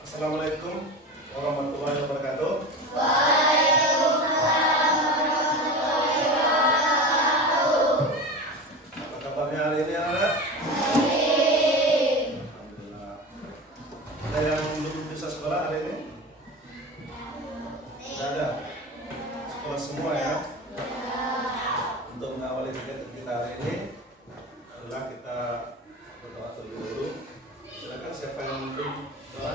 Assalamualaikum warahmatullahi wabarakatuh. Apa kabarnya hari ini anak? Alhamdulillah. Ada yang belum bisa sekolah hari ini? Tidak ada. Sekolah semua ya. Untuk mengawali kita hari ini adalah kita berdoa terlebih dahulu. Silakan siapa yang belum doa?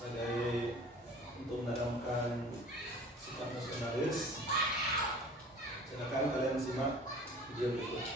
Sebagai untuk menanamkan sifat nasionalis, silakan kalian simak video berikut.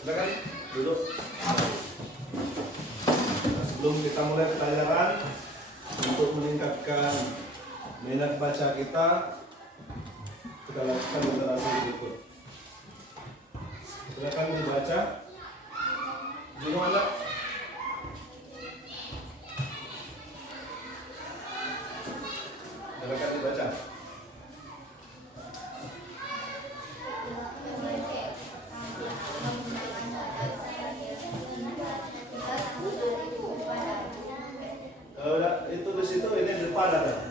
Silakan duduk. Nah, sebelum kita mulai pelajaran, untuk meningkatkan minat baca kita lakukan literasi berikut. Silakan dibaca. Bingung anak? Silakan dibaca. tulis itu ini di depan ada.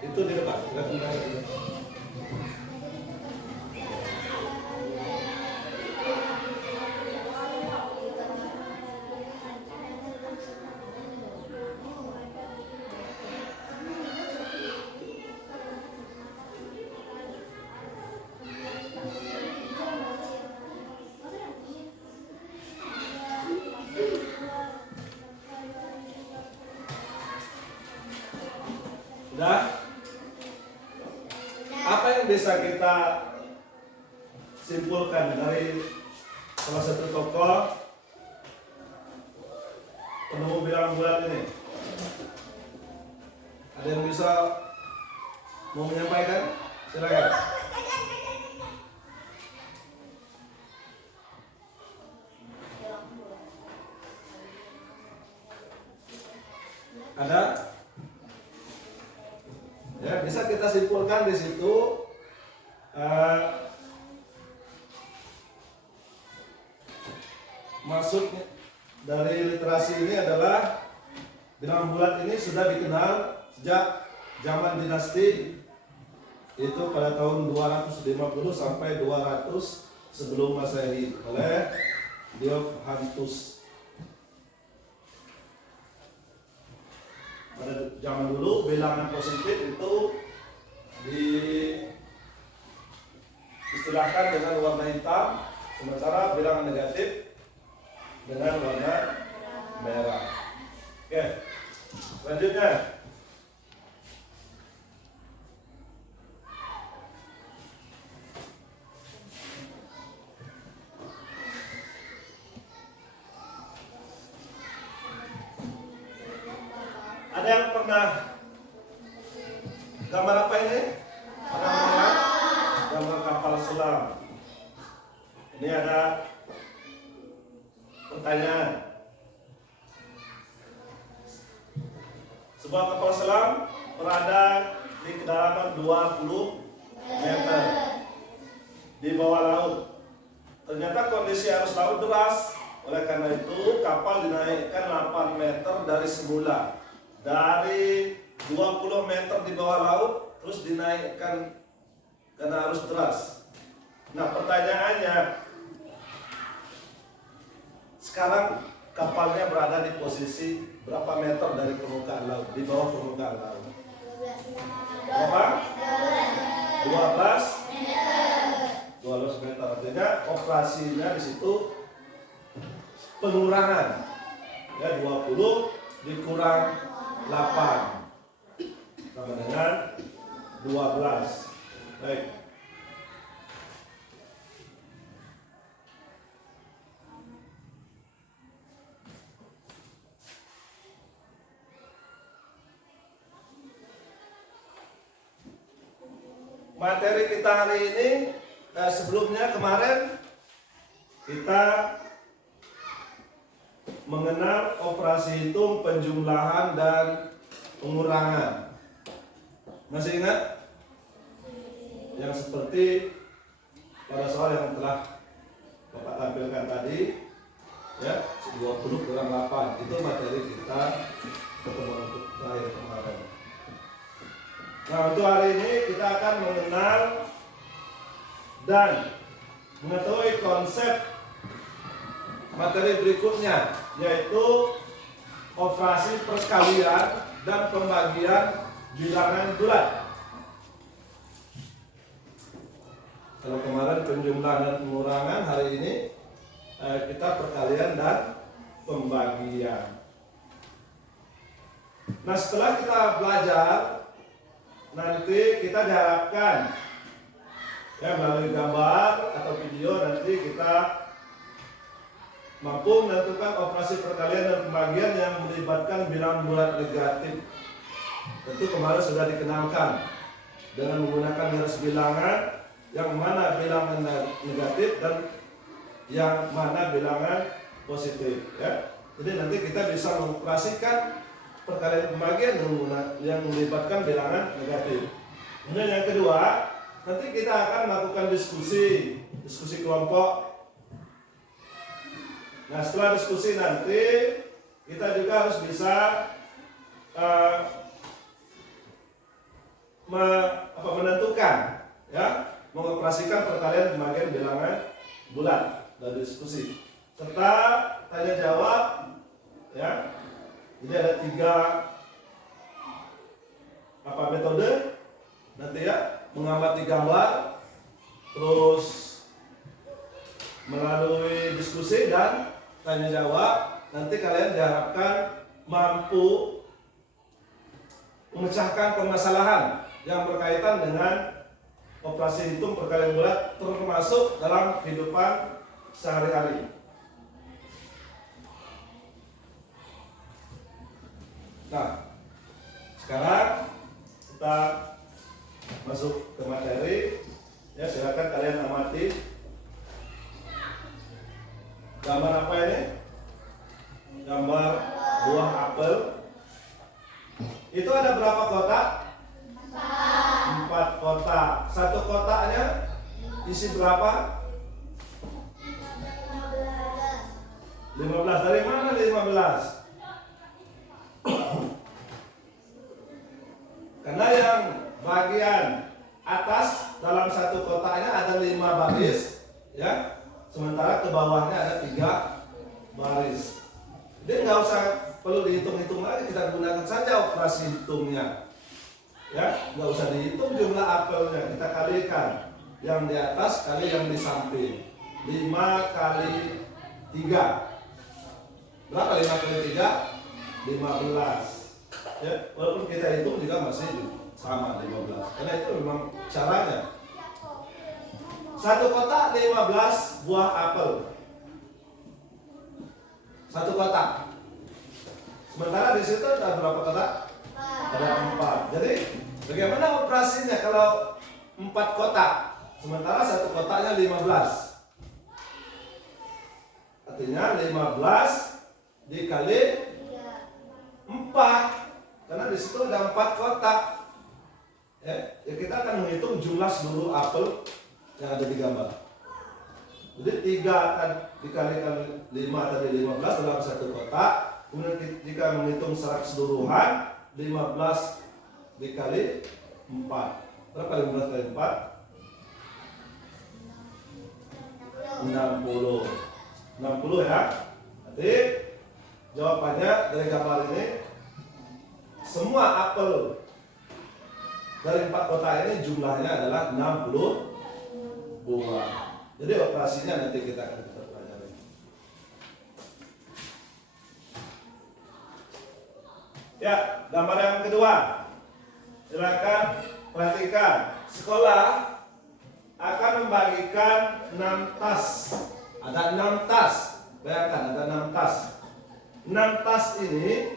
Itu di depan, kita tinggal di depan. Udah? Apa yang bisa kita simpulkan dari salah satu tokoh penemu bilangan bulat ini? Ada yang bisa mau menyampaikan? Silakan. Ada? Ya, bisa kita simpulkan di situ maksud dari literasi ini adalah bilangan bulat ini sudah dikenal sejak zaman dinasti, itu pada tahun 250 sampai 200 sebelum Masehi oleh Diophantus. Pada zaman dulu bilangan positif itu diistilahkan dengan warna hitam, sementara bilangan negatif dengan warna merah. Oke, selanjutnya ada yang pernah gambar apa ini? Pernah melihat gambar kapal selam? Ini ada pertanyaan. Sebuah kapal selam berada di kedalaman 20 meter di bawah laut. Ternyata kondisi arus laut deras. Oleh karena itu kapal dinaikkan 8 meter dari semula. Dari 20 meter di bawah laut terus dinaikkan karena arus deras. Nah, pertanyaannya, sekarang kapalnya berada di posisi berapa meter dari permukaan laut, di bawah permukaan laut? Berapa? 12 meter. Artinya operasinya di situ pengurangan. Ya, 20 dikurang 8 sama dengan 12. Baik. Materi kita hari ini, sebelumnya kemarin kita mengenal operasi hitung, penjumlahan, dan pengurangan. Masih ingat? Yang seperti pada soal yang telah Bapak tampilkan tadi, ya, 20 kurang 8. Itu materi kita pertemuan terakhir kemarin. Nah, untuk hari ini kita akan mengenal dan mengetahui konsep materi berikutnya, yaitu operasi perkalian dan pembagian bilangan bulat. Kalau kemarin penjumlahan dan pengurangan, hari ini kita perkalian dan pembagian. Nah, setelah kita belajar, nanti kita diharapkan Ya, melalui gambar atau video nanti kita mampu menentukan operasi perkalian dan pembagian yang melibatkan bilangan bulat negatif. Tentu kemarin sudah dikenalkan dengan menggunakan garis bilangan yang mana bilangan negatif dan yang mana bilangan positif. Ya. Jadi nanti kita bisa mengoperasikan perkalian pembagian yang melibatkan bilangan negatif. Kemudian yang kedua, nanti kita akan melakukan diskusi kelompok. Nah, setelah diskusi nanti kita juga harus bisa menentukan, ya, mengoperasikan perkalian pembagian bilangan bulat dan diskusi serta tanya jawab, ya. Jadi ada 3 metode nanti, ya, mengamati gambar, terus melalui diskusi dan tanya jawab. Nanti kalian diharapkan mampu memecahkan permasalahan yang berkaitan dengan operasi hitung perkalian bulat termasuk dalam kehidupan sehari-hari. Nah, sekarang kita masuk ke materi. Ya, silakan kalian amati. Gambar apa ini? Gambar buah apel. Itu ada berapa kotak? 4 kotak. Satu kotaknya isi berapa? 15. Dari mana 15? Karena yang bagian atas dalam satu kotaknya ada 5 baris, ya. Sementara ke bawahnya ada 3 baris. Jadi nggak usah perlu dihitung-hitung lagi, kita gunakan saja operasi hitungnya. Ya, nggak usah dihitung jumlah apelnya, kita kalikan yang di atas kali yang di samping. 5 kali 3. Berapa 5 kali 3? 15. Ya, walaupun kita hitung juga masih sama 15. Karena itu memang caranya. Satu kotak 15 buah apel. Satu kotak. Sementara di situ ada berapa kotak? Ada 4. Jadi bagaimana operasinya kalau 4 kotak? Sementara satu kotaknya 15. Artinya 15 dikali 4. Karena di situ ada 4 kotak. Ya, kita akan menghitung jumlah seluruh apel yang ada di gambar. Jadi 3 dikalikan 5 tadi 15 dalam satu kotak. Kemudian jika menghitung secara keseluruhan 15 dikali 4. Berapa 15 kali 4? 60. 60, ya. Nanti jawabannya dari gambar ini, semua apel dari 4 kotak ini jumlahnya adalah 60 buah. Jadi operasinya nanti kita akan pelajari. Ya, gambar yang kedua. Silakan perhatikan. Sekolah akan membagikan 6 tas. Ada 6 tas. Bayangkan ada 6 tas. 6 tas ini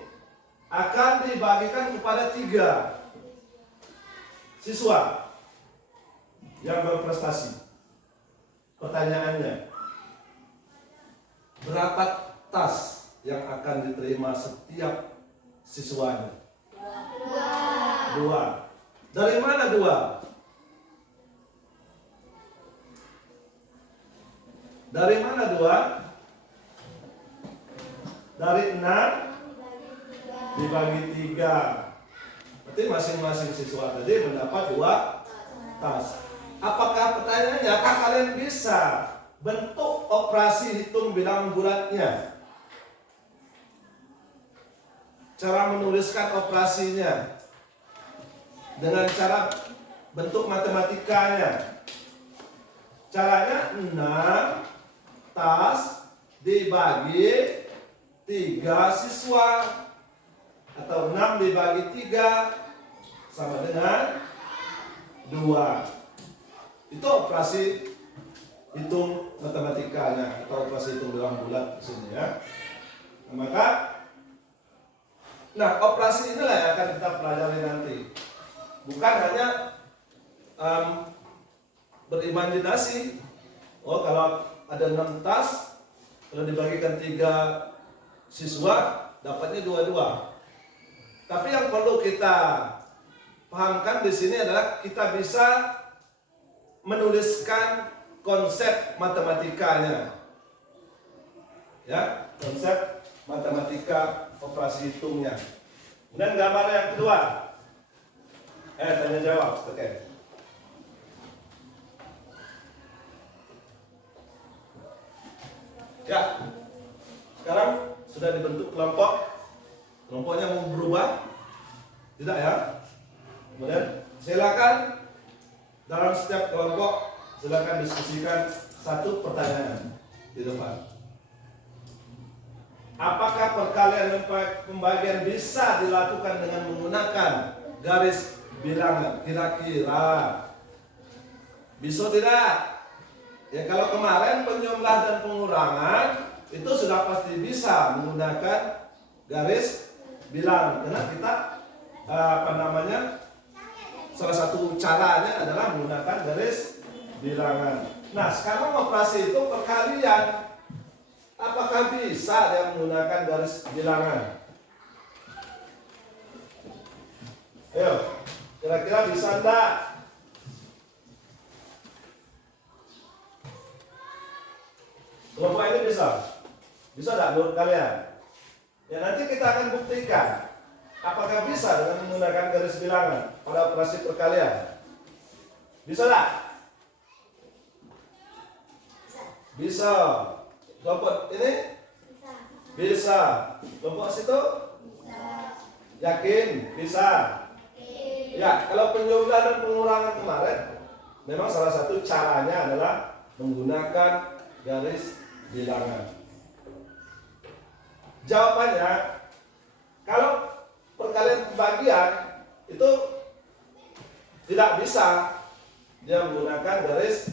akan dibagikan kepada 3 siswa yang berprestasi. Pertanyaannya, berapa tas yang akan diterima setiap siswanya? 2. Dari mana 2? Dari mana 2? Dari 6 dibagi 3. Berarti masing-masing siswa tadi mendapat 2 tas. Apakah pertanyaannya, apakah kalian bisa bentuk operasi hitung bilangan bulatnya? Cara menuliskan operasinya dengan cara bentuk matematikanya. Caranya 6 tas dibagi 3 siswa, atau 6 dibagi 3 sama dengan 2. Itu operasi hitung matematikanya atau operasi hitung bilang bulat di sini ya. Nah, operasi inilah yang akan kita pelajari nanti. Bukan hanya berimajinasi. Oh, kalau ada 6 tas, kalau dibagikan 3 siswa, dapatnya 2-2. Tapi yang perlu kita pahamkan di sini adalah kita bisa menuliskan konsep matematikanya. Ya, konsep matematika operasi hitungnya. Kemudian gambar yang kedua. Tanya jawab. Oke. Ya. Sekarang sudah dibentuk kelompok. Kelompoknya mau berubah? Tidak ya? Kemudian silakan dalam setiap kelompok silakan diskusikan satu pertanyaan di depan. Apakah perkalian pembagian bisa dilakukan dengan menggunakan garis bilangan? Kira-kira bisa tidak? Ya, kalau kemarin penjumlah dan pengurangan itu sudah pasti bisa menggunakan garis bilangan, karena kita salah satu caranya adalah menggunakan garis bilangan. Nah, sekarang operasi itu perkalian. Apakah bisa dia menggunakan garis bilangan? Ayo, kira-kira bisa enggak? Kelompok ini bisa? Bisa enggak menurut kalian? Ya, nanti kita akan buktikan apakah bisa dengan menggunakan garis bilangan pada operasi perkalian. Bisa enggak? Bisa. Kelompok ini? Bisa. Kelompok situ? Bisa. Yakin? Bisa. Ya, kalau penjumlah dan pengurangan kemarin, memang salah satu caranya adalah menggunakan garis bilangan. Jawabannya, kalau perkalian pembagian itu tidak bisa dia menggunakan garis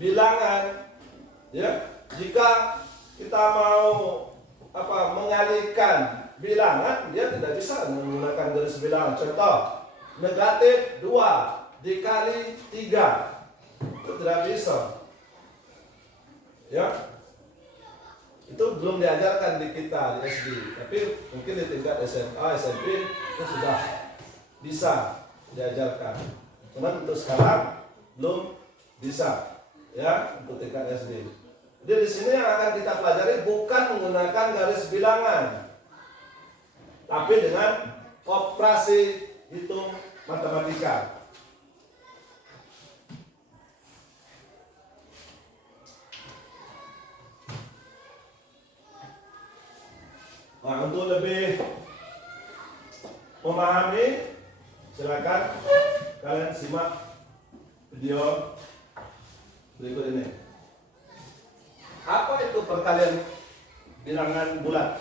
bilangan. Ya, jika kita mau mengalihkan bilangan, dia tidak bisa menggunakan garis bilangan. Contoh, negatif 2 dikali 3 itu tidak bisa. Ya, itu belum diajarkan di kita di SD, tapi mungkin di tingkat SMA, SMP itu sudah bisa diajarkan. Cuman untuk sekarang belum bisa, ya, untuk tingkat SD. Jadi di sini yang akan kita pelajari bukan menggunakan garis bilangan, tapi dengan operasi hitung matematika. Nah, untuk lebih memahami, silakan kalian simak video berikut ini. Apa itu perkalian bilangan bulat?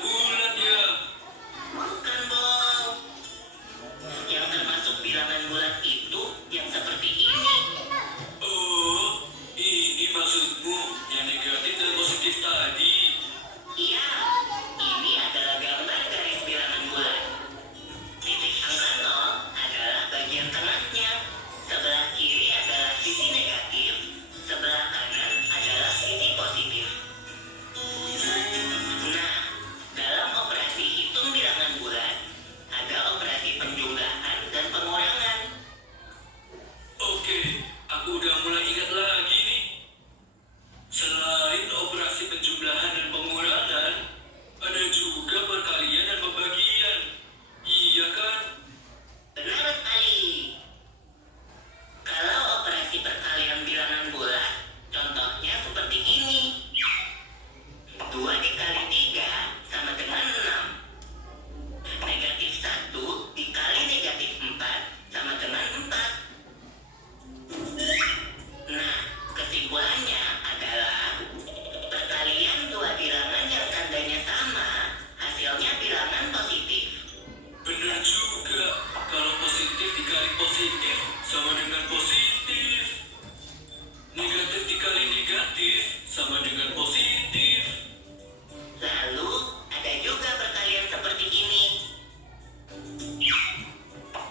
bulat ya? Bukan, Bol. Yang termasuk bilangan bulat itu yang seperti ini. Oh, ini maksudmu yang negatif dan positif tadi. Iya, ini adalah gambar garis bilangan bulat. Titik angka 0 adalah bagian tengahnya. Sebelah kiri adalah sisi negatif, sebelah kanan adalah sisi positif. Nah, dalam operasi hitung bilangan bulat, ada operasi penjumlahan dan pengurangan. Oke, aku udah mulai ingat lagi nih. Selain operasi penjumlahan dan pengurangan, ada juga perkalian dan pembagian. Iya kan? Benar sekali. Kalau operasi perkalian bilangan bulat, contohnya seperti ini. 2 dikali 3 sama dengan 6. Negatif 1 dikali negatif 4 sama dengan 4. Nah, kesimpulannya adalah perkalian dua bilangan yang tandanya sama, hasilnya bilangan positif. Benar juga. Kalau positif dikali positif sama dengan positif. Negatif dikali negatif sama dengan positif. Lalu, ada juga perkalian seperti ini.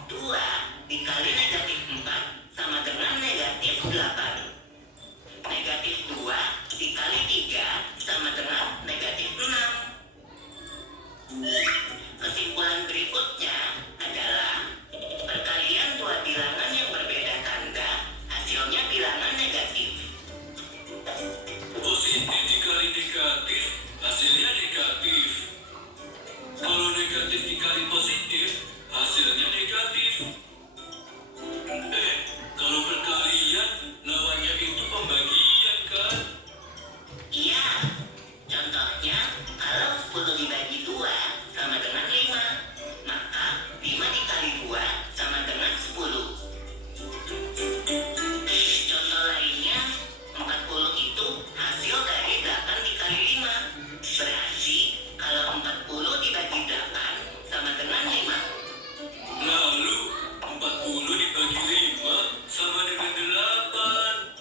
2 dikali negatif 4 sama dengan negatif 8. Negatif 2 dikali 3 sama dengan negatif 6. Kesimpulan berikutnya adalah perkalian dua bilangan yang berbeda tanda, hasilnya bilangan negatif. Positif dikali negatif, hasilnya negatif. Kalau negatif dikali positif, hasilnya negatif. Kalau perkalian, lawannya itu pembagian kan? Iya, contohnya kalau 10 dibagi 2 sama dengan 5, maka 5 dikali 2 sama dengan 10. Contoh lainnya, 40 itu hasil dari 8 dikali 5. Berarti kalau 40 dibagi 8 sama dengan 5. Lalu, 40 dibagi 5 sama dengan 8.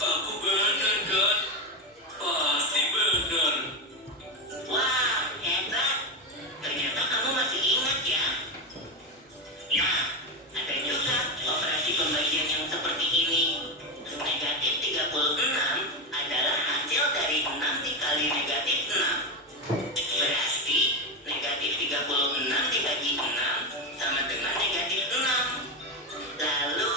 Aku benar kan? Pasti benar. Wah, hebat. Ternyata kamu masih ingat ya. Nah, ada juga operasi pembagian yang seperti ini. Negatif 36 adalah hasil dari 6 dikali negatif 6. Berarti negatif 36 dibagi 6 sama dengan negatif 6. Lalu,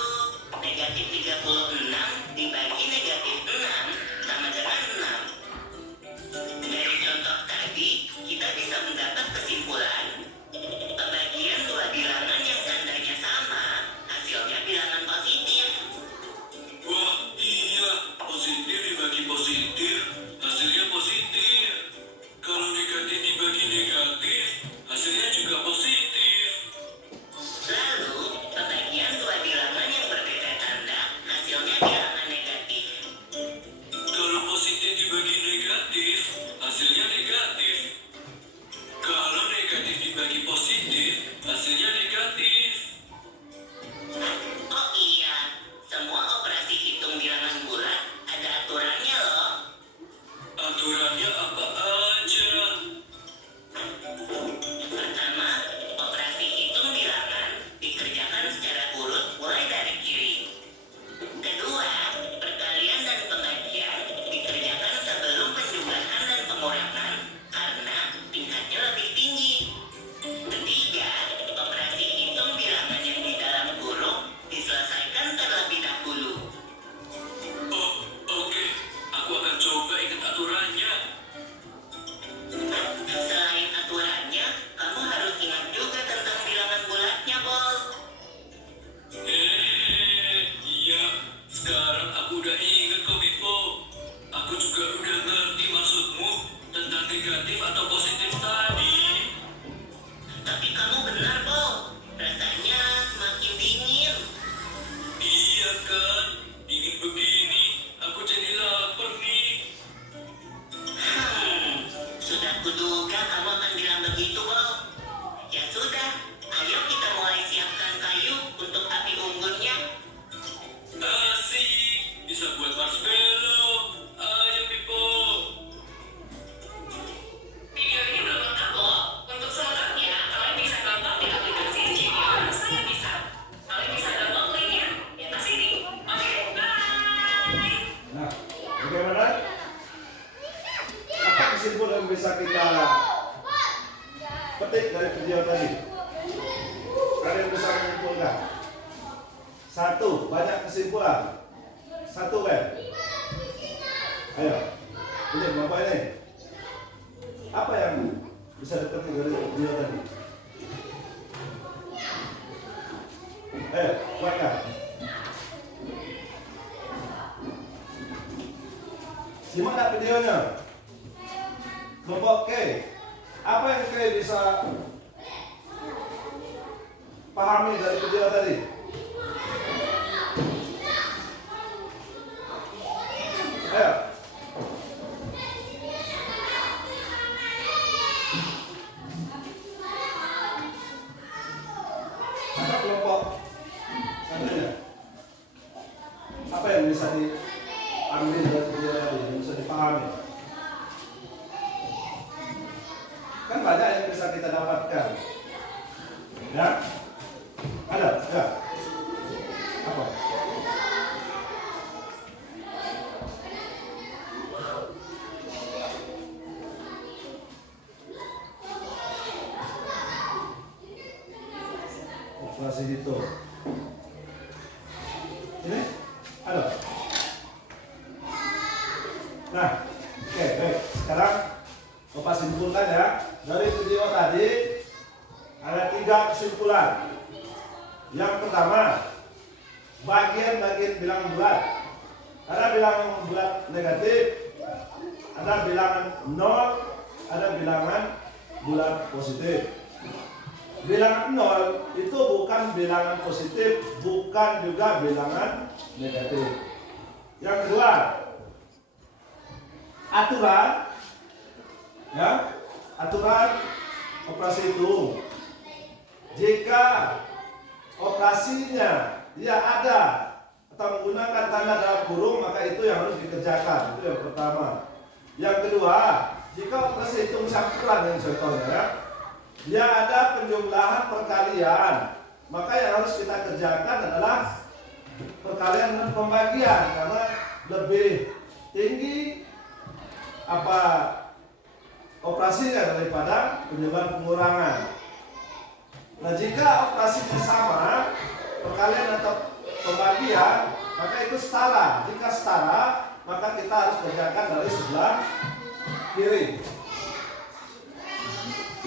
negatif 36 dibagi negatif 6 sama dengan 6. Dari contoh tadi, kita bisa mendapat kesimpulan pembagian dua bilangan yang tandanya sama, hasilnya bilangan positif. Wah, iya. Positif dibagi positif, hasilnya positif. Kalau negatif dibagi negatif, hasilnya juga positif. Lalu, pembagian dua bilangan yang berbeda tanda, hasilnya bilangan negatif. Kalau positif dibagi negatif, hasilnya negatif. Kalau negatif dibagi positif, hasilnya negatif. Oh iya, semua operasi hitung bilangan bulat ada aturannya loh. Aturannya apa aja? Pertama, operasi hitung bilangan dikerjakan secara urut mulai dari kiri. Kedua, perkalian dan pembagian dikerjakan sebelum penjumlahan dan pengurangan karena tingkatnya lebih tinggi. Ketiga, operasi hitung bilangan yang di dalam kurung diselesaikan terlebih dahulu. Oh, oke. Aku akan coba ingat aturannya. Selain aturannya, kamu harus ingat juga tentang bilangan bulatnya, Bol. Iya. Sekarang aku udah ingat kok, Bipo. Aku juga udah ngerti maksudmu tentang negatif atau positif tadi. Tapi kamu benar, Bol. Rasanya semakin dingin. Iya kan? Dingin begini, aku jadi lapar nih. Sudah kuduga duga kamu akan bilang begitu, Bob. Ya sudah, ayo kita mulai siapkan kayu untuk api unggunnya. Asik, bisa buat marshmallow. Ayo Pipo. Video ini belum lengkap loh. Untuk selengkapnya, kalian bisa nonton di aplikasi Genius. Saya bisa. Kalian bisa download linknya di atas ini. Oke, bye. Nah, bagaimana? Apa kesimpulan yang bisa kita petik dari video tadi? Kalian bisa menyimpulkan? Satu, banyak kesimpulan. Satu kan? Ayo, ini Bapak ini. Apa yang bisa dipetik dari video tadi? Ayo, buatkan. Gimana videonya? Kelompok K, apa yang K bisa pahami dari video tadi? Ayo. Apa kelompok selanjutnya? Apa yang bisa diambil dari video tadi, yang bisa dipahami? Kan banyak yang bisa kita dapatkan. Ya? Ada? Ya? Apa? Operasi itu. Ini? Ada? Nah, oke, baik. Sekarang Bapak simpulkan ya. Dari video tadi ada 3 kesimpulan. Yang pertama, bagian-bagian bilangan bulat. Ada bilangan bulat negatif, ada bilangan 0, ada bilangan bulat positif. Bilangan 0 itu bukan bilangan positif, bukan juga bilangan negatif. Yang kedua, aturan, ya, aturan operasi hitung. Jika operasinya dia ada atau menggunakan tanda dalam kurung, maka itu yang harus dikerjakan. Itu yang pertama. Yang kedua, jika operasi hitung campuran yang contohnya, ya, dia ada penjumlahan perkalian, maka yang harus kita kerjakan adalah perkalian dan pembagian, karena lebih tinggi apa operasinya daripada penjumlahan pengurangan. Nah, jika operasinya sama, perkalian atau pembagian, maka itu setara. Jika setara, maka kita harus kerjakan dari sebelah kiri.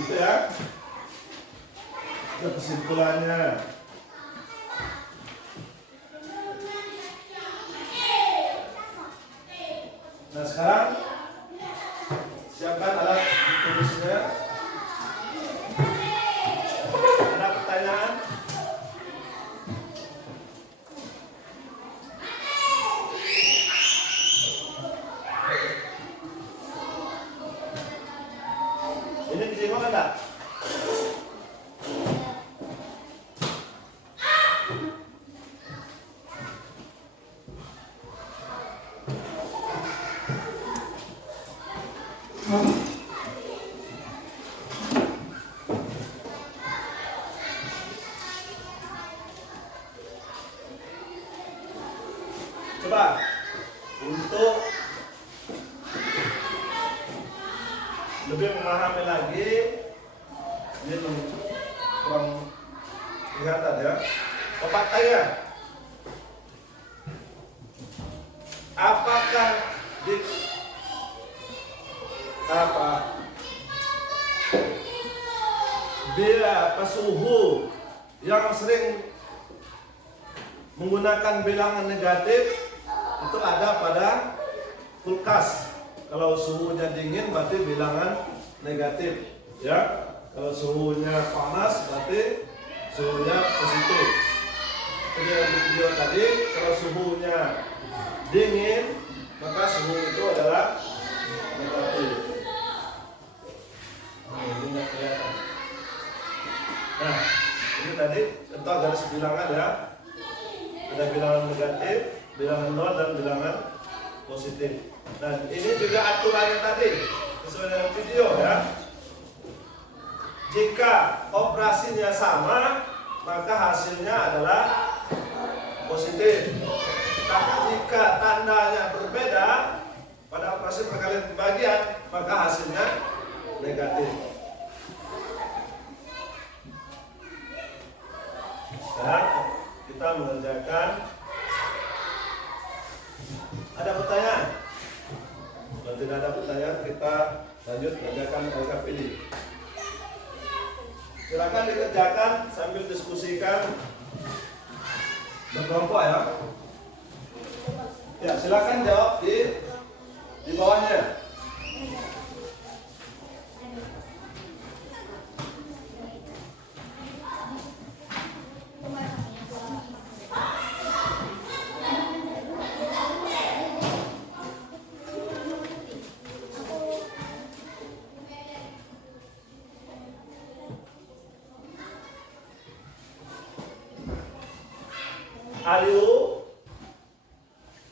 Itu ya. Itu kesimpulannya. Nah, sekarang siapkan alat tulisnya. Ada pertanyaan? Ini kejenggot enggak? Coba untuk lebih memahami lagi, ini kurang kelihatan ya. Bapak tanya, apakah di bila suhu yang sering menggunakan bilangan negatif itu ada pada kulkas. Kalau suhunya dingin berarti bilangan negatif, ya. Kalau suhunya panas berarti suhunya positif. Jadi di video tadi, kalau suhunya dingin maka suhu itu adalah negatif. tadi contoh garis bilangan ya. Ada bilangan negatif, bilangan 0 dan bilangan positif. Dan ini juga aturannya tadi sesuai dengan video ya. Jika operasinya sama, maka hasilnya adalah positif. Tapi jika tandanya berbeda pada operasi perkalian pembagian, maka hasilnya negatif. Dan kita mengerjakan. Ada pertanyaan? Kalau tidak ada pertanyaan, kita lanjut mengerjakan LKPD. Silakan dikerjakan sambil diskusikan berkelompok ya. Ya, silakan jawab di bawahnya. Ayu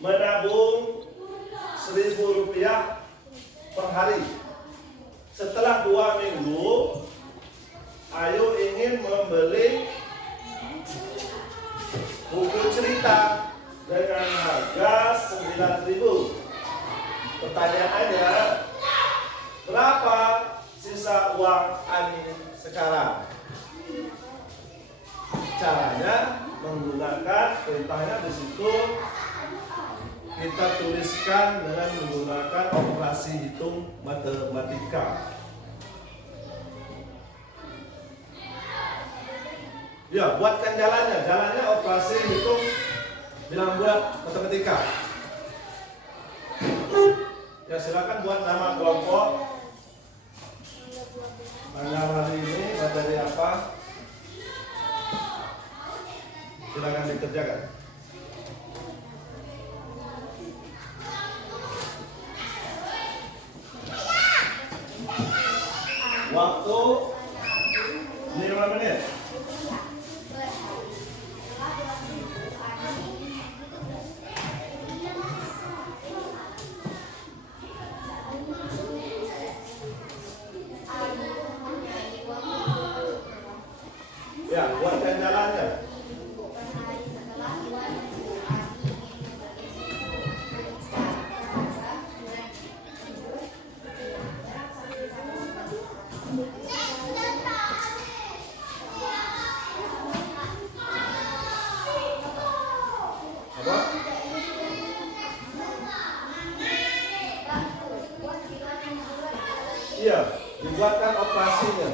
menabung Rp1.000 per hari. Setelah 2 minggu, Ayu ingin membeli buku cerita dengan harga Rp9.000. Pertanyaannya, berapa sisa uang Ani sekarang? Caranya menggunakan perintahnya di situ kita tuliskan dengan menggunakan operasi hitung matematika. Ya, buatkan jalannya. Jalannya operasi hitung bilangan bulat matematika. Ya, silakan buat nama kelompok. Tanggal hari ini materi apa? Silakan dikerjakan. Waktu 5 menit. Ya, buatkan jalannya. Iya, dibuatkan operasinya.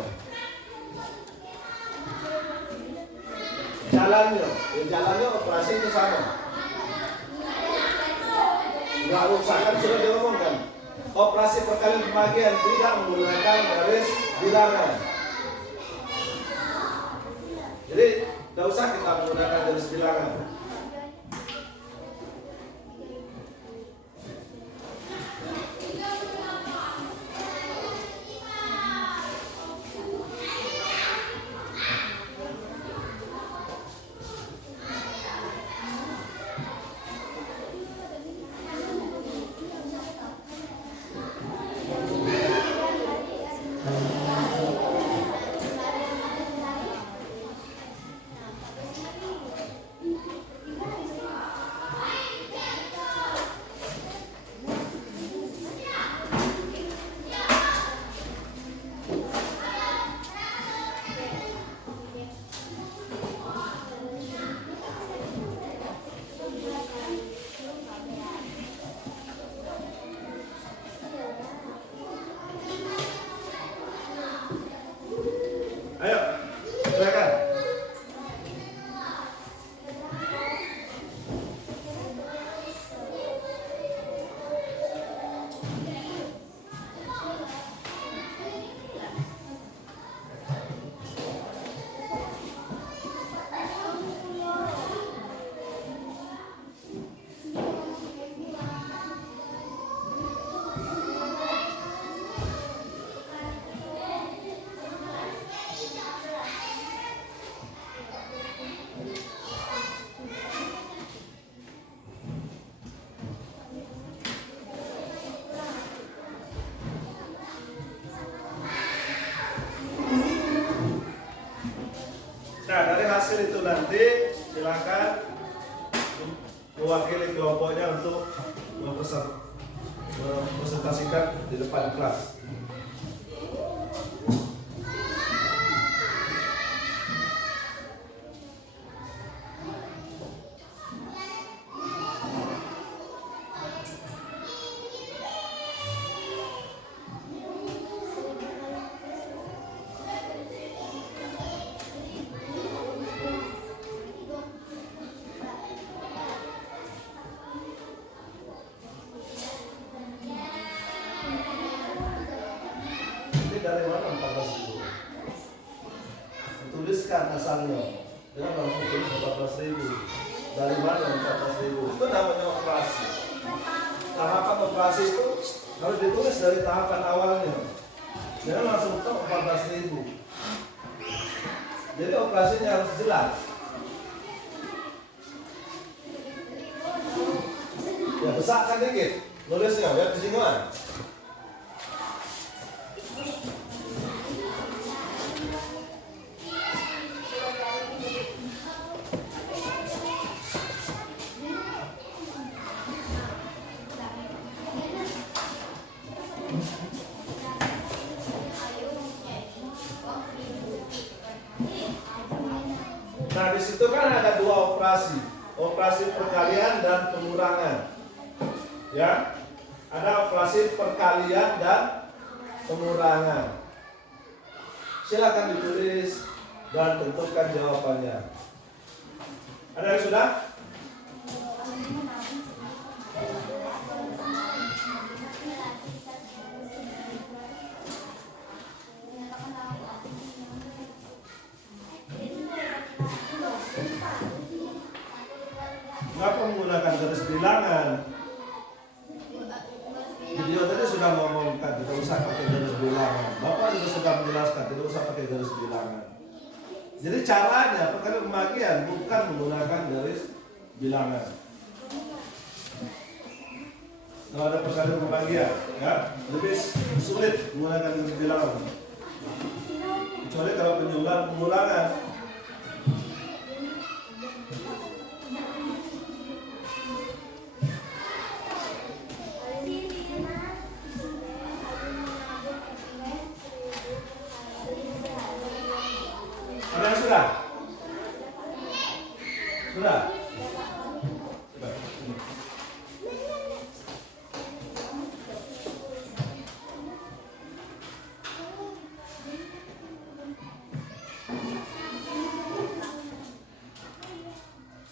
Jalannya operasi itu sama. Nggak usah, kan sudah diomongkan. Operasi perkalian pembagian tidak menggunakan garis bilangan. Jadi, nggak usah kita menggunakan garis bilangan. berhasil itu nanti silakan mewakili kelompoknya untuk mempresentasikan di depan kelas. Dari mana 14.000? Tuliskan asalnya. Jangan langsung tulis 14.000. Dari mana 14.000? Itu namanya operasi. Tahapan operasi itu harus ditulis dari tahapan awalnya. Jangan langsung top 14.000. Jadi operasinya harus jelas. Ya besarkan dikit. Nulisnya ya kesinggungan. Nah, di situ kan ada dua operasi, operasi perkalian dan pengurangan. Ya, ada operasi perkalian dan pengurangan. Silakan ditulis dan tentukan jawabannya. Ada yang sudah? Kenapa menggunakan garis bilangan? Video tadi sudah ngomongkan, tidak usah pakai garis bilangan. Bapak juga sudah menjelaskan, tidak usah pakai garis bilangan. Jadi caranya perkalian pembagian bukan menggunakan garis bilangan. Kalau ada perkalian pembagian, ya lebih sulit menggunakan garis bilangan. Kecuali kalau penjumlahan pengulangan. Ada yang sudah? Sudah? Sudah.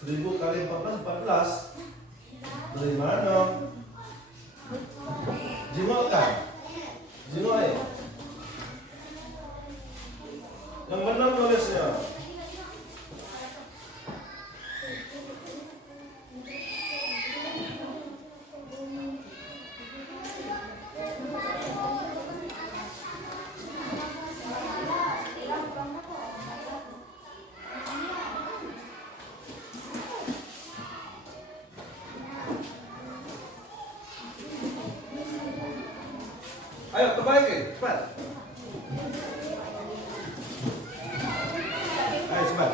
Seribu kali 14 dari mana? Jingolkan. Jingol. Yang benar nulisnya. Ayo kembali, cepat. Ayo cepat.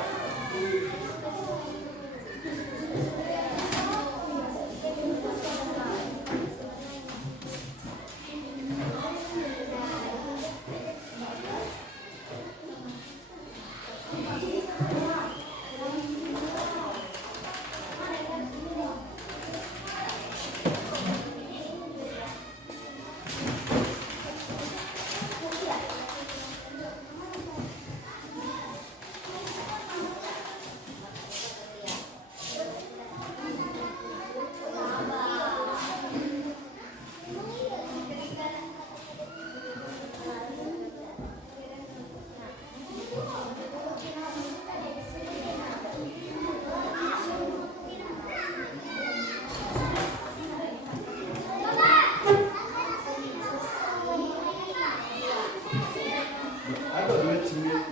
Ada duit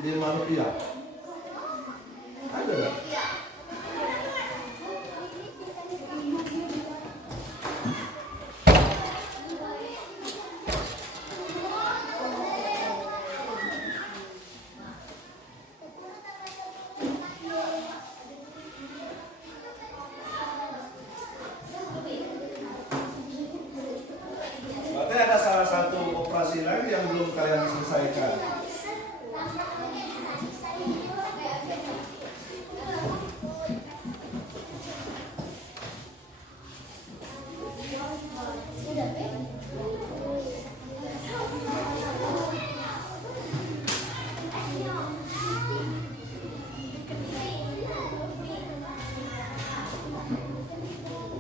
Rp5. Ada tak? selesaikan.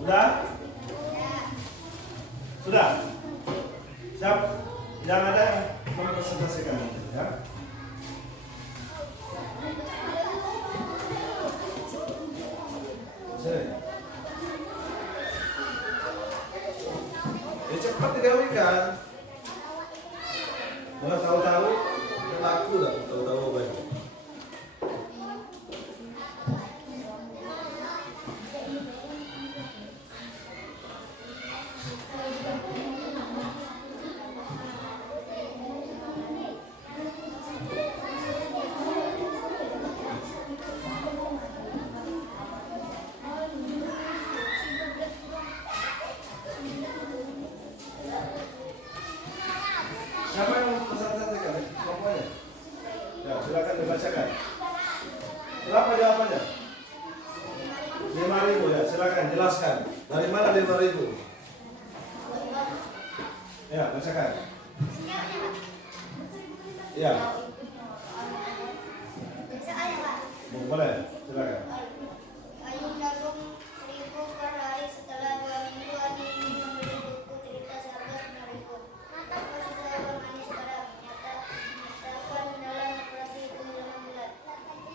Sudah? Sudah? Siap? Yang ada yang mempresentasikan ya. Sini. Ya cepat digawikan. Jangan tahu-tahu laku dah, tahu-tahu apa itu. Siapa yang mempresentasikan kelompoknya? Ya, silakan dibacakan. Berapa jawabannya? 5.000 ya, silakan jelaskan. Dari mana 5.000? Ya, bacakan. Ya, boleh, silakan. Ayu nabung 1.000 per hari setelah 2 minggu Ani membeli buku cerita seharga 5.000. Kasih saya uang Ani sekarang nyatakan dalam operasi hitung 5 bulan.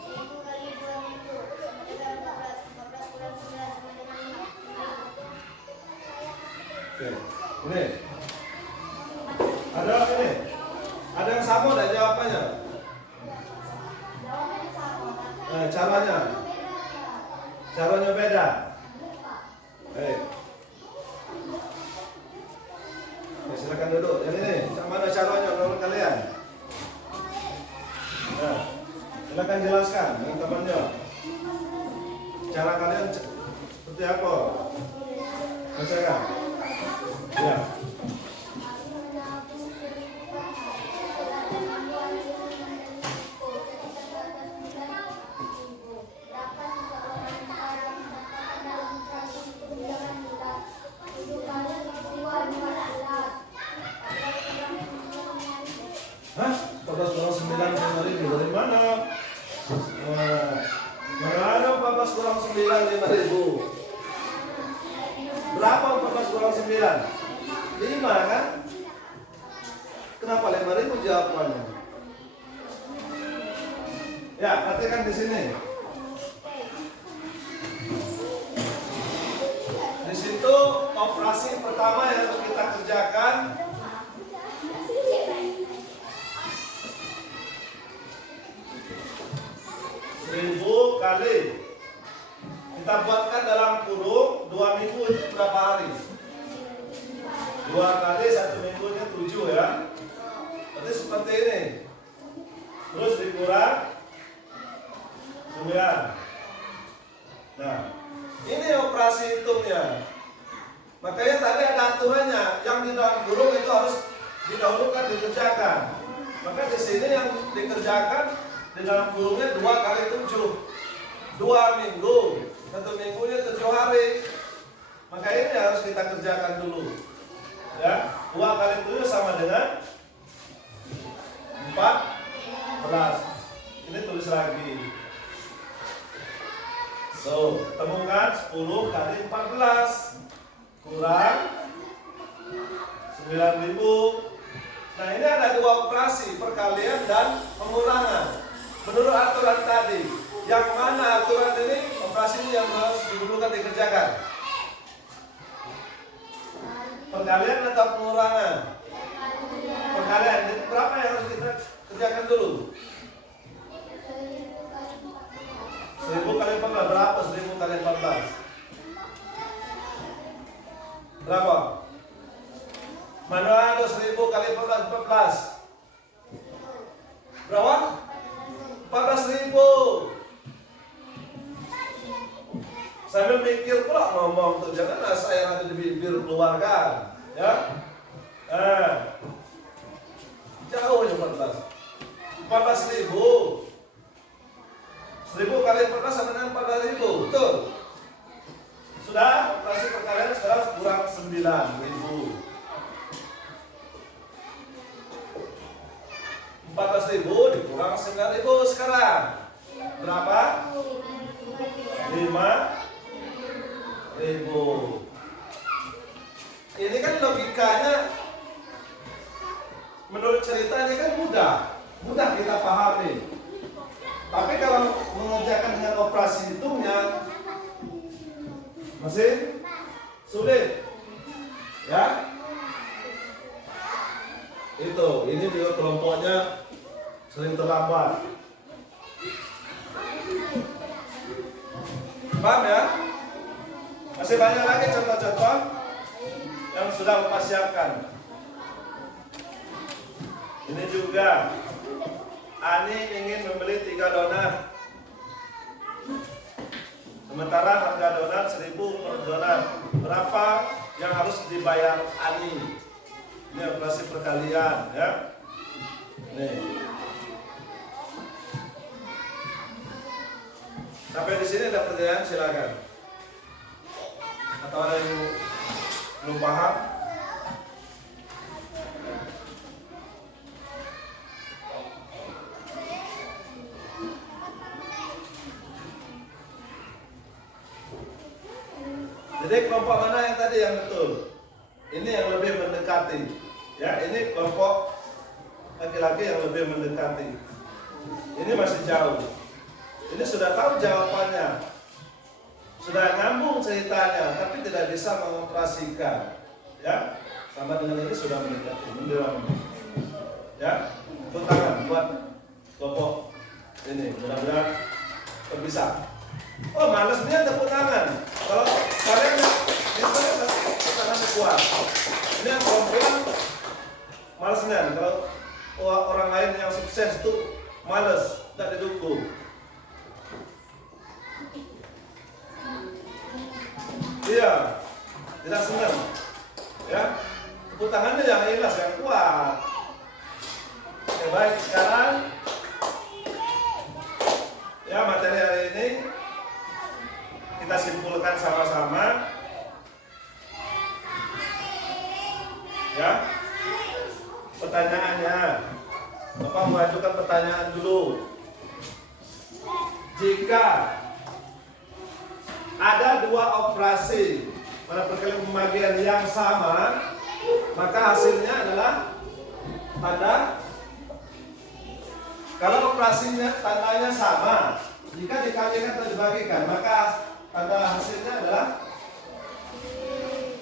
1.000 kali 2 minggu sama dengan 14. 14 kurang 9 sama dengan 5. Oke, ini. Ada ini. Ada yang sama enggak jawabannya? Caranya beda. Baik. Ya, silakan duduk. Yang ini, mana caranya menurut kalian? Nah, silakan jelaskan dengan temannya. Cara kalian seperti apa? Bacakan. Ya. Hah? 14 kurang 9 5.000 dari mana? Mana ada 14 kurang 9 5.000? Berapa 14 kurang 9? 5 kan? Kenapa 5.000 jawabannya? Ya, perhatikan di sini. Di situ operasi pertama yang harus kita kerjakan. 1.000 kali kita buatkan dalam kurung 2 minggu itu berapa hari? 2 kali 1 minggunya 7 ya. Berarti seperti ini. Terus dikurang 9. Nah, ini operasi hitungnya. Makanya tadi ada aturannya, yang di dalam kurung itu harus didahulukan dikerjakan. Maka di sini yang dikerjakan di dalam kurungnya 2 kali 7. 2 minggu, 1 minggunya 7 hari. Maka ini harus kita kerjakan dulu. Ya, 2 kali 7 sama dengan 14. Ini tulis lagi. So, temukan 10 kali 14 kurang 9.000. Nah, ini ada 2 operasi, perkalian dan pengurangan. Menurut aturan tadi, yang mana aturan ini operasi ini yang harus didahulukan dikerjakan? Perkalian atau pengurangan? Perkalian. Jadi berapa yang harus kita kerjakan dulu? 1.000 kali 14 berapa? 1.000 kali 14 berapa? Mana ada 1.000 kali 14? Berapa? 14.000. Sambil mikir pula ngomong tuh, jangan saya nanti di bibir keluarkan, ya. Jauh ya 14. 14.000. 1.000 kali 14 sama dengan 14.000. Betul. Sudah, operasi perkalian sekarang kurang 9.000. 14.000 dikurang 9.000 sekarang. Berapa? 5.000. Ini kan logikanya menurut cerita ini kan mudah kita pahami. Tapi kalau mengerjakan dengan operasi hitungnya masih sulit, ya. Ini juga kelompoknya sering terlambat. Paham ya? Masih banyak lagi contoh-contoh yang sudah mempersiapkan. Ini juga Ani ingin membeli 3 donat. Sementara harga donat 1.000 per donat. Berapa yang harus dibayar Ani? Ini operasi perkalian, ya. Nih. Sampai di sini ada pertanyaan, silakan. Atau ada yang belum paham? Jadi kelompok mana yang tadi yang betul? Ini yang lebih mendekati. Ya, ini kelompok laki-laki yang lebih mendekati. Ini masih jauh. Ini sudah tahu jawabannya. Sudah nyambung ceritanya, tapi tidak bisa mengoperasikan. Ya, sama dengan ini sudah mendekati, menderam. Ya, tepuk tangan buat kelompok ini. Mudah-mudahan terpisah. Oh, males dia tepuk tangan. Kalau kalian itu tangannya kuat. Ini yang perempuan malesnya. Kalau orang lain yang sukses itu males, tidak didukung. Iya, tidak senang. Ya, tepuk tangannya yang ikhlas, yang kuat. Oke, baik, sekarang ya materi hari ini kita simpulkan sama-sama. Ya, pertanyaannya, Bapak mengajukan pertanyaan dulu. Jika ada 2 operasi pada perkalian pembagian yang sama, maka hasilnya adalah tanda. Kalau operasinya tandanya sama, jika dikalikan atau dibagikan, maka tanda hasilnya adalah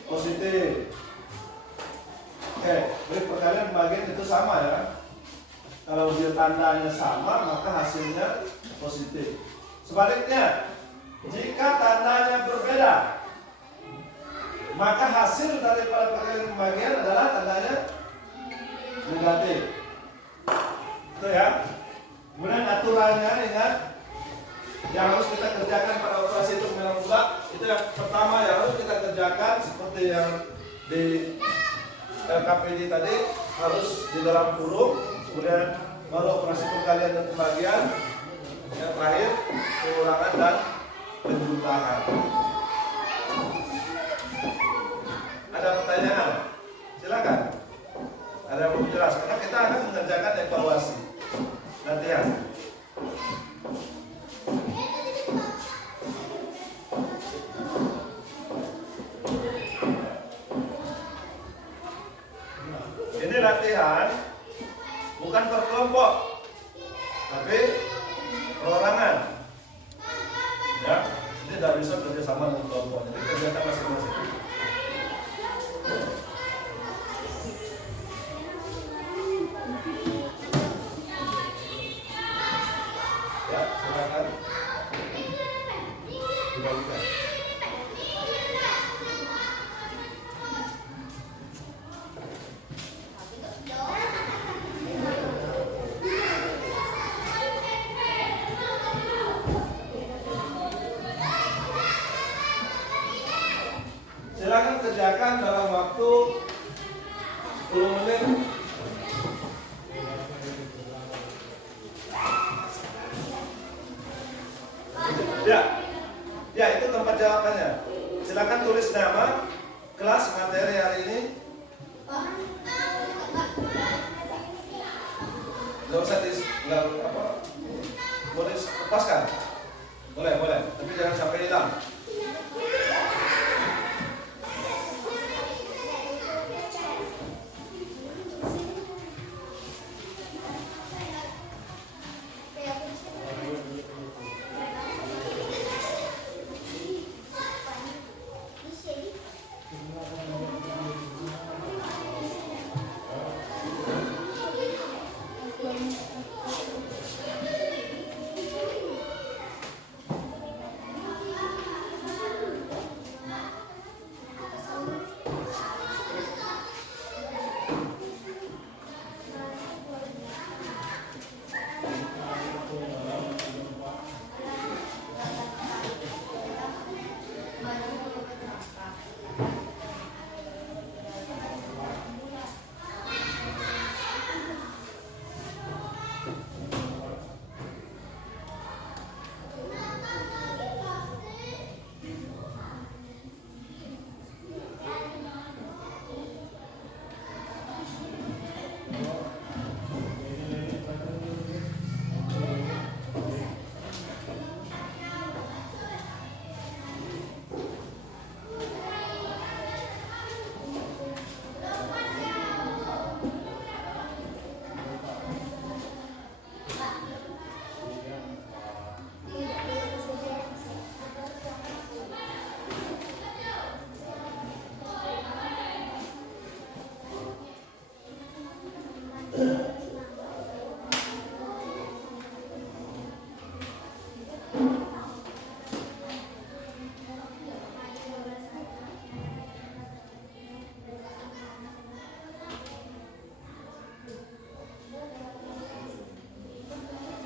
positif. Oke, jadi perkalian pembagian itu sama ya. Kalau dia tandanya sama, maka hasilnya positif. Sebaliknya, jika tandanya berbeda, maka hasil daripada perkalian pembagian adalah tandanya negatif. Itu ya. Kemudian aturannya, ingat, yang harus kita kerjakan pada operasi hitung bilangan bulat, itu yang pertama yang harus kita kerjakan seperti yang di LKPD tadi, harus di dalam kurung, kemudian baru operasi perkalian dan pembagian, yang terakhir pengurangan dan penjumlahan. Ada pertanyaan? Silakan. Ada yang belum jelas? Karena kita akan mengerjakan evaluasi. Latihan. Ini latihan bukan per kelompok, tapi perorangan. Ya, ini tidak bisa kerjasama dengan kelompok. Jadi kerjakan masing-masing. Ya, silakan. Dibagikan. Ya, ya itu tempat jawabannya. Silakan tulis nama, kelas, materi hari ini. Nggak usah nggak apa, boleh lepaskan. Boleh, boleh, tapi jangan sampai hilang.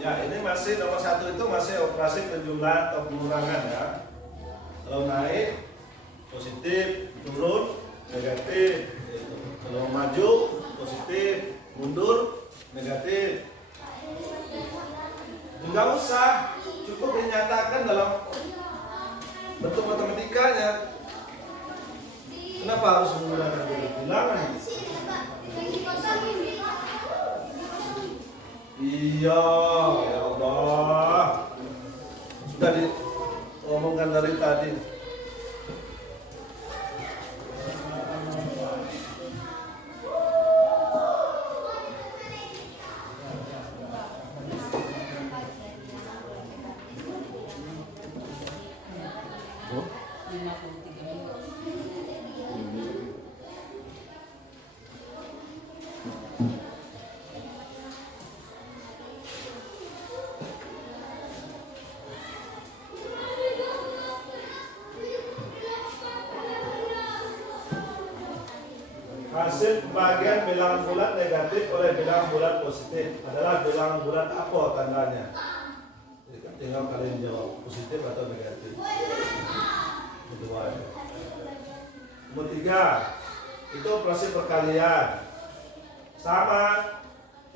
Ya, ini masih nomor 1 itu masih operasi penjumlahan atau pengurangan ya. Kalau naik positif, turun negatif. Kalau maju positif, mundur negatif. Enggak usah, cukup dinyatakan dalam bentuk matematikanya. Kenapa harus menggunakan bilangan? Iya, ya Allah. Sudah diomongkan dari tadi. Hasil pembagian bilangan bulat negatif oleh bilangan bulat positif adalah bilangan bulat apa tandanya? Jadi kan tinggal kalian jawab positif atau negatif. Kedua ya. Nomor 3 itu operasi perkalian. Sama.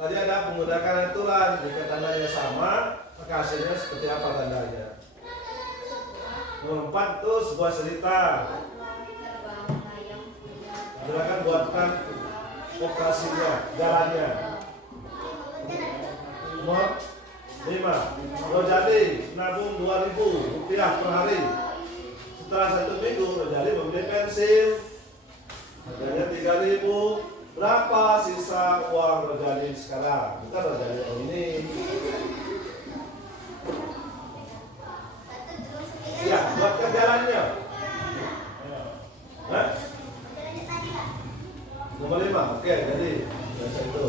Tadi ada menggunakan aturan. Jika tandanya sama, maka hasilnya seperti apa tandanya? Nomor 4 itu sebuah cerita. Silakan buatkan operasinya, jalannya. Nomor 5, Rojali nabung 2.000 rupiah per hari. Setelah 1 minggu, Rojali membeli pensil. Harganya 3.000. Berapa sisa uang Rojali sekarang? Bukan Rojali ini. Ya, buatkan jalannya. Hah? Nomor 5, oke, jadi biasa itu.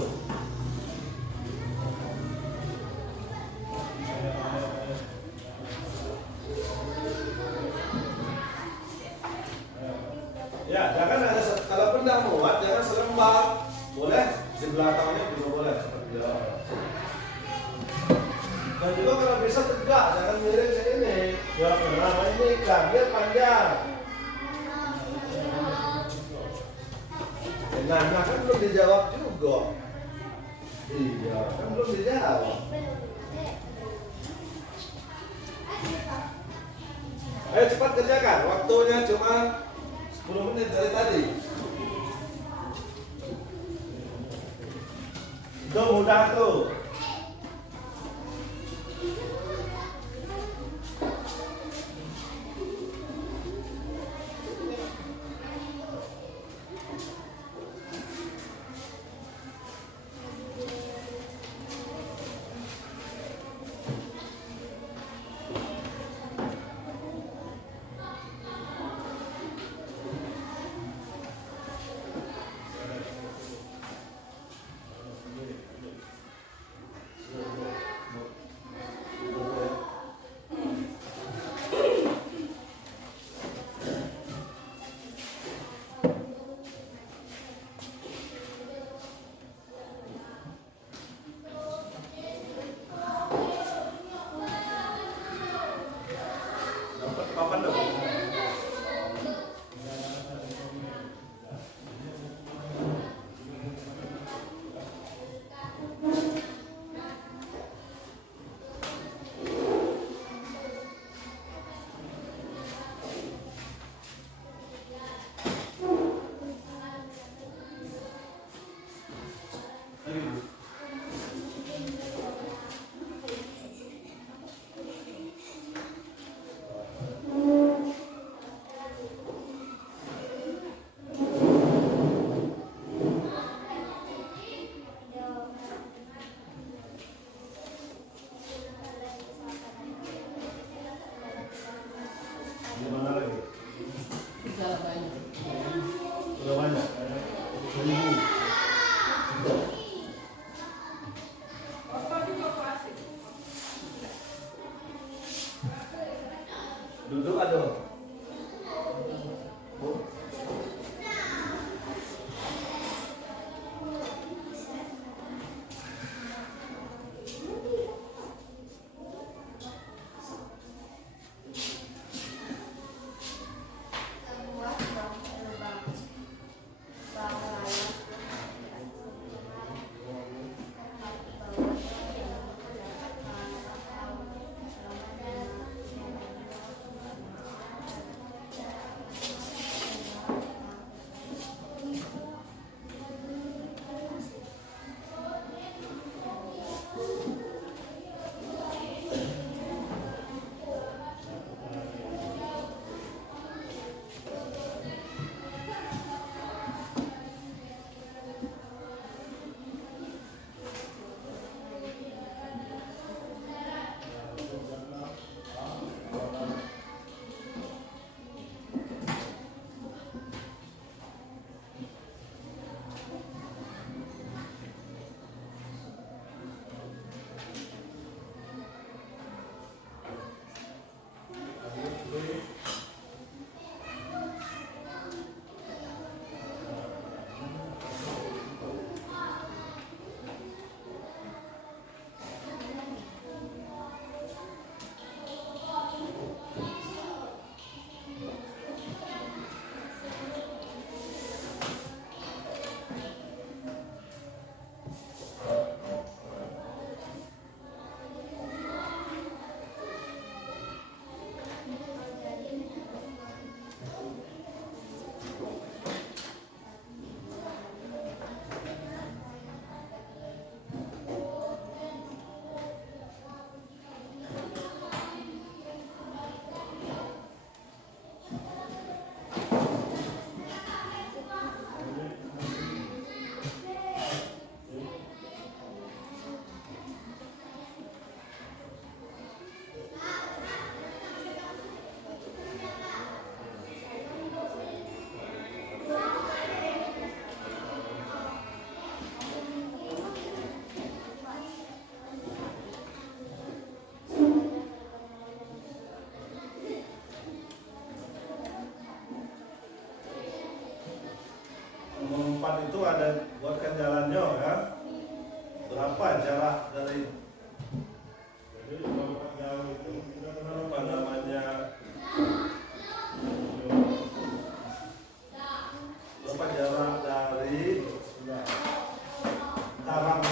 Ya, jangan ada kalau benda muat jangan selembar. Boleh di belakangnya juga boleh seperti itu. Dan juga kalau bisa tegak, jangan miring ke ini. Ya, kenapa ini kan dia panjang. Nah, kan belum dijawab juga. Iya, kan belum dijawab. Ayo cepat kerjakan. Waktunya cuma 10 menit dari tadi. Itu mudah tuh. Dapat papan dong. Gimana lagi? Udah banyak. 1000. Duduk aduh. Empat itu ada buatkan jalannya ya. Berapa jarak dari apa namanya? Berapa jarak dari Karang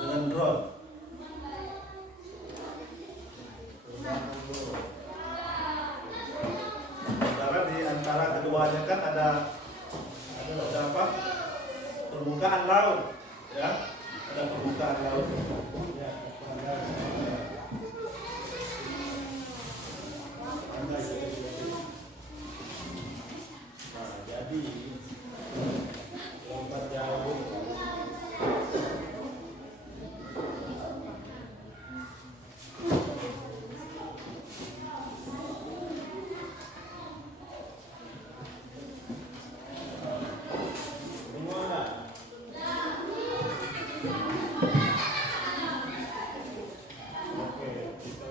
dengan drone? Ya, pandai, nah, jadi lompat jauh.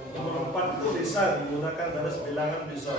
Nomor 4 itu bisa digunakan dari bilangan bisa.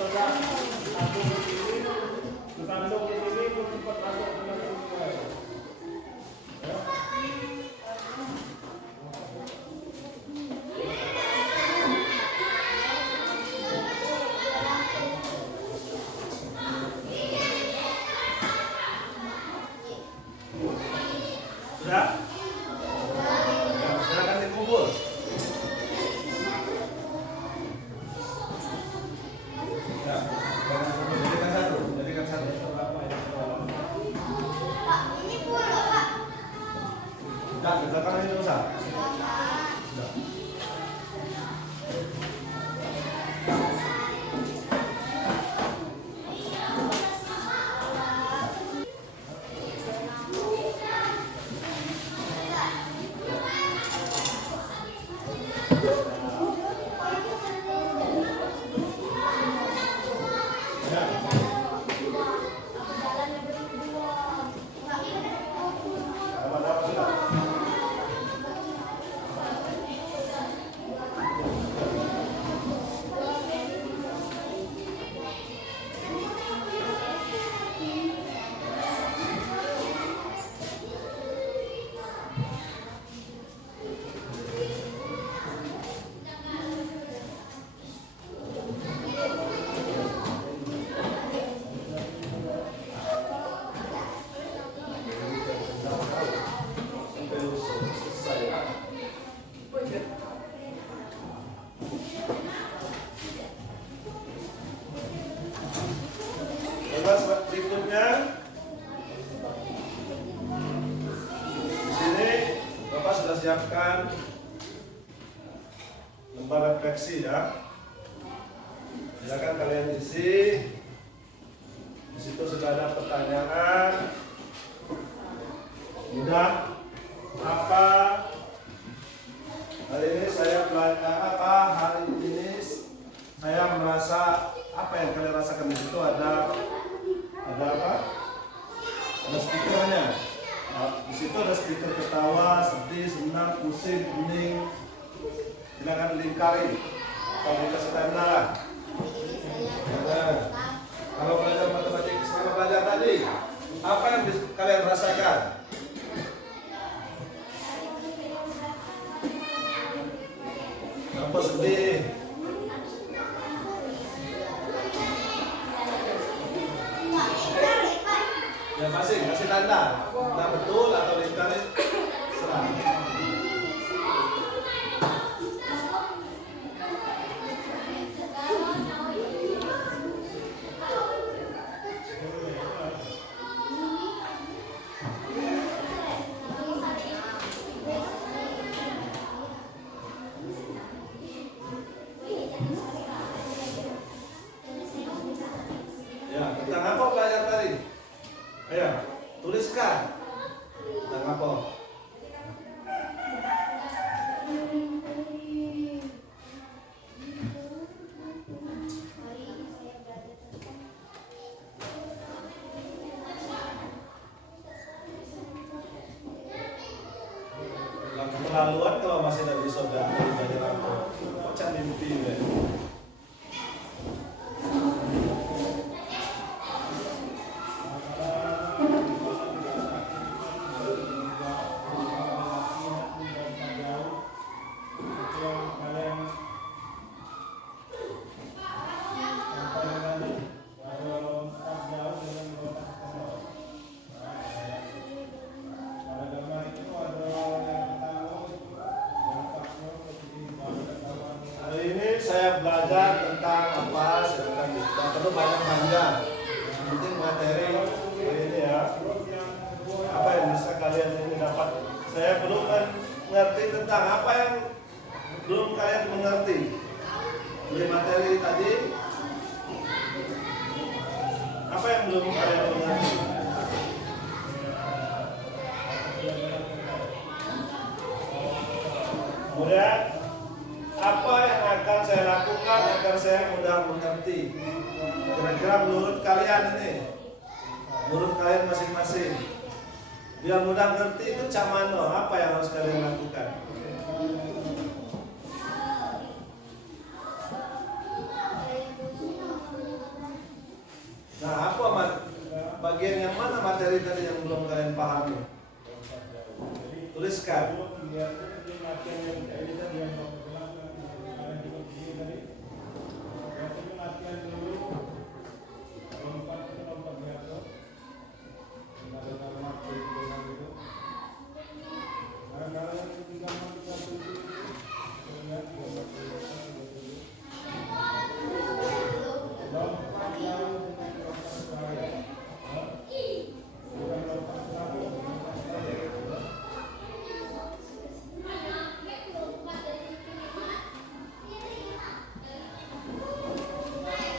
Sudah? Ya, silakan dikubur. Ya, jadikan satu, jadikan satu. Pak, ini pula Pak. Enggak, di belakang ini usah. Bapak. Sudah. Ya. Dapat sudah. Sampai selesai ya. Terus berikutnya di sini Bapak sudah siapkan lembar refleksi ya. Silakan kalian isi. Di situ sudah ada pertanyaan. Mudah apa hari ini saya belajar apa hari ini saya merasa apa yang kalian rasakan di situ ada apa? Ada stikernya. Nah, di situ ada stiker ketawa, sedih, senang, pusing, kuning. Silakan lingkari. Kalau dikasih tanda. Nah, kalau belajar matematik sama belajar tadi, apa yang kalian rasakan? Apa sedih? Ya masing kasih tanda. Nah, betul atau lingkarin serah. Ya, tentang apa belajar tadi? Ayo, tuliskan. Tentang apa? Keterlaluan kalau masih tidak bisa belajar apa. Macam mimpi ya. Hari ini saya belajar tentang apa, silakan tidak perlu banyak-banyak. Yang penting materi ini ya. Apa yang bisa kalian ini dapat? Saya belum mengerti tentang apa yang belum kalian mengerti. Dari materi tadi, apa yang belum kalian mengerti? Kemudian apa yang akan saya lakukan agar saya mudah mengerti? Kira-kira menurut kalian ini, menurut kalian masing-masing, biar mudah mengerti itu cak mano, apa yang harus kalian lakukan? Nah, apa bagian yang mana materi tadi yang belum kalian pahami? Tuliskan.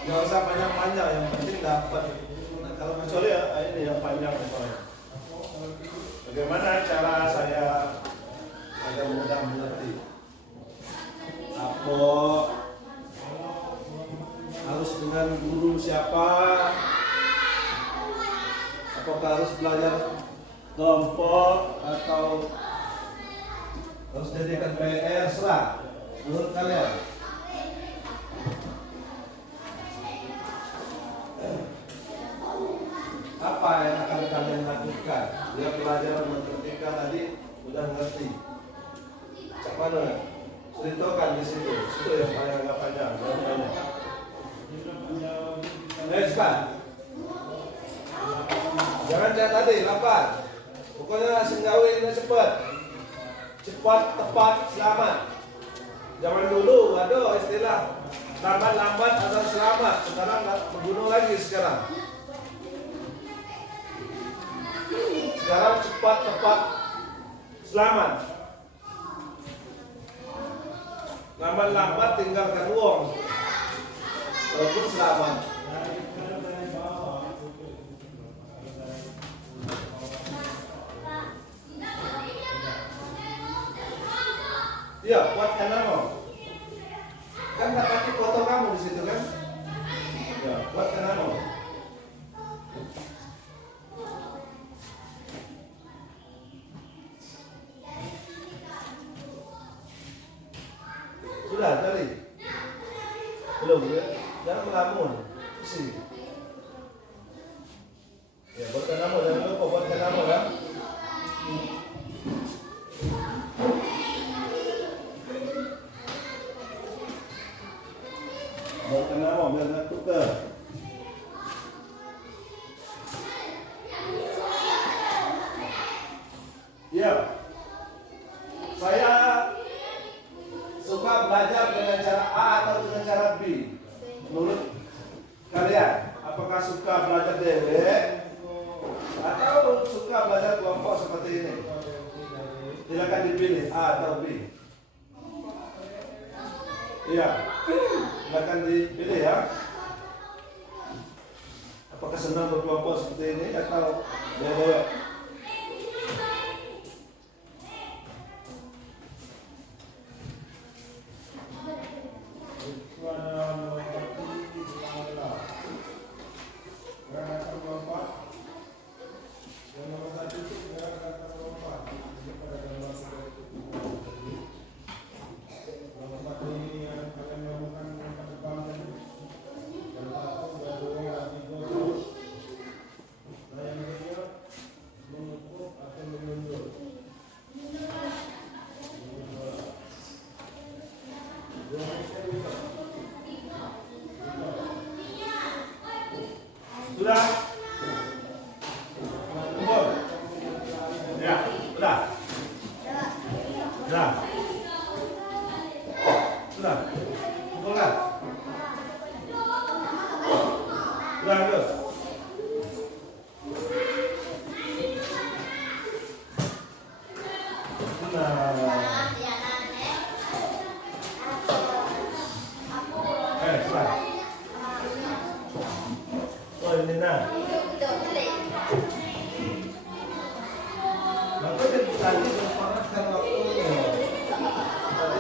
Gak usah panjang-panjang, yang penting dapat. Kalau kecuali ya, ini yang panjang soalnya. Bagaimana cara saya agar mudah mengerti? Apa harus dengan guru siapa? Apakah harus belajar kelompok atau harus jadikan PR? Serah menurut kalian. Apa yang akan kalian lakukan? Dia pelajaran ketika tadi udah ngerti. Cak mana? Ceritakan di situ. Situ yang paling agak panjang. Pak. Jangan cak tadi, 8. Pokoknya langsung gawin cepat. Cepat, tepat, selamat. Zaman dulu, aduh istilah lambat atau selamat. Sekarang membunuh lagi sekarang. Sekarang cepat, tepat, selamat. Lambat tinggalkan uang. Walaupun selamat. Iya, buatkan nama. Kan tak pakai foto kamu di situ kan? Ya, buatkan nama. Sudah tadi? Belum ya? Jangan melamun. Isi. Ya, buatkan nama, jangan lupa buatkan nama ya. Buatkan nama biar nggak tukar. Ya, saya suka belajar dengan cara A atau dengan cara B. Menurut kalian, apakah suka belajar dewek atau suka belajar kelompok seperti ini? Silakan dipilih A atau B. Iya, silakan dipilih ya. Apakah senang berkelompok seperti ini atau dewek? Sudah? Kumpul? Ya, sudah? Sudah? Sudah? Kumpulkan? Sudah, terus? Sudah? Oh, ini nah. Maka tadi berpanaskan waktunya. Tadi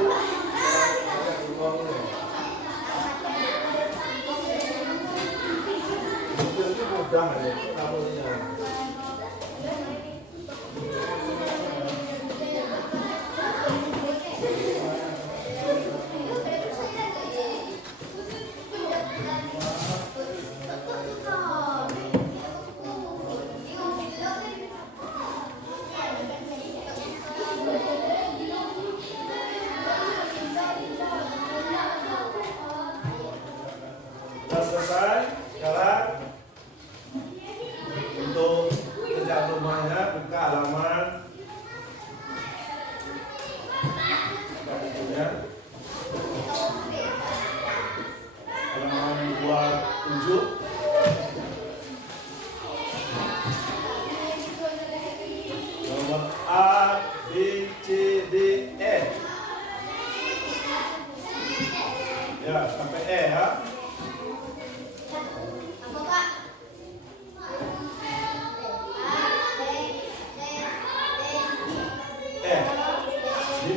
banyak uangnya. Itu mudah ya, kamunya.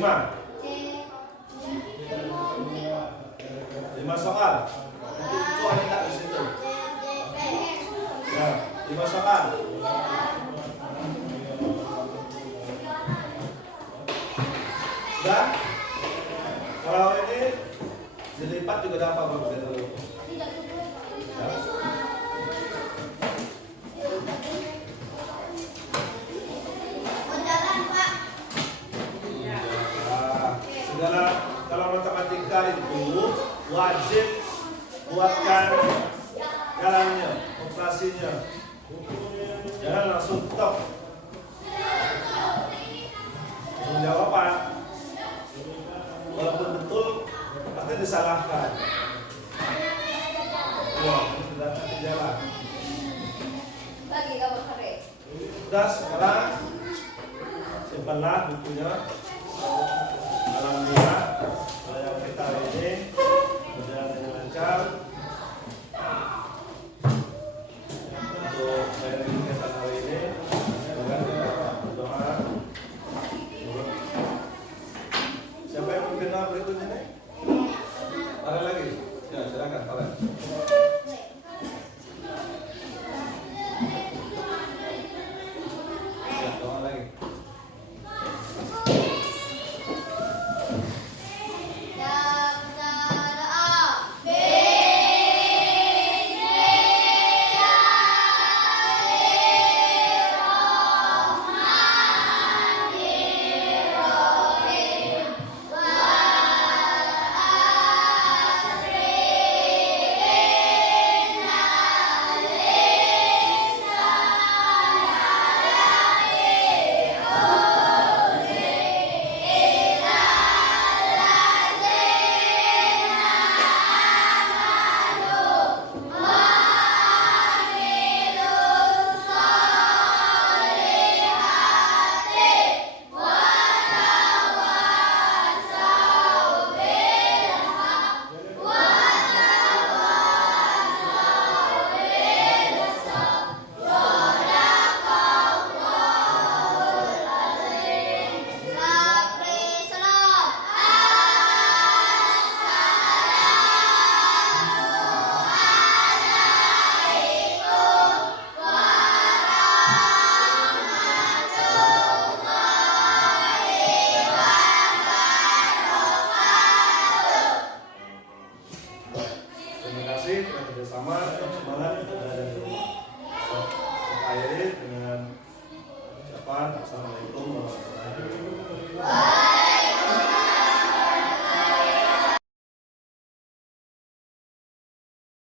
5 soal. Nanti itu ada di situ. Ya, 5 soal. Dan kalau ini dilipat juga dapat Bapak dulu. Ya. Nah, segala kalau matematika itu wajib buatkan jalannya, operasinya. Jangan langsung tok. Jawaban walaupun betul pasti disalahkan. Ya, sudah nanti jalan. Sudah sekarang simpanlah bukunya. Alhamdulillah yang kita ini berjalan dengan lancar. Untuk kegiatan hari ini, semoga kita berdoa. Siapa yang mengenal berikutnya nih? Ada lagi? Ya, silakan, Pak. Ya, doa lagi. Sama tetap semangat belajar di rumah. Saya akhiri dengan ucapan Assalamualaikum warahmatullahi wabarakatuh.